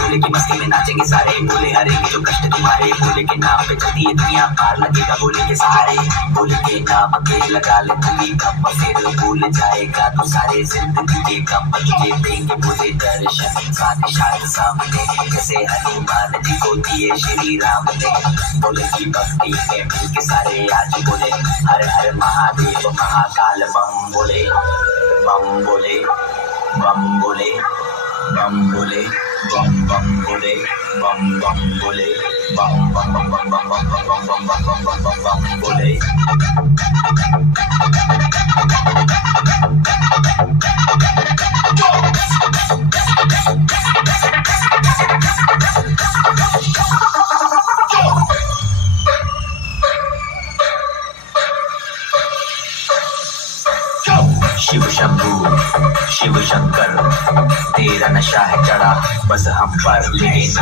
भोले की मस्ती में नाचेंगे सारे, भोले हरेंगे जो कष्ट तुम्हारे, भोले के नाम पे चलती है दुनिया, पार लगेगा भोले के सहारे। भोले के नाम पे लगा ले तुम कम, फिर भूल जाएगा तो सारे जिंदगी के गम, तुझे देंगे भोले दर्शन साथ शायद सामने, जैसे हनुमान जी को दिए श्री राम ने। भोले की भक्ति में मिल के सारे आज बोले, हर हर महादेव महाकाल बम बोले, बम बोले, बम बोले, बम बोले, बम बम बोले, बम बम बोले, बम बम बम बम बम बम बम बम बम बम बम बम बम बोले। शिव शंभू शिव शंकर, तेरा नशा है चढ़ा बस हम पर, लेकिन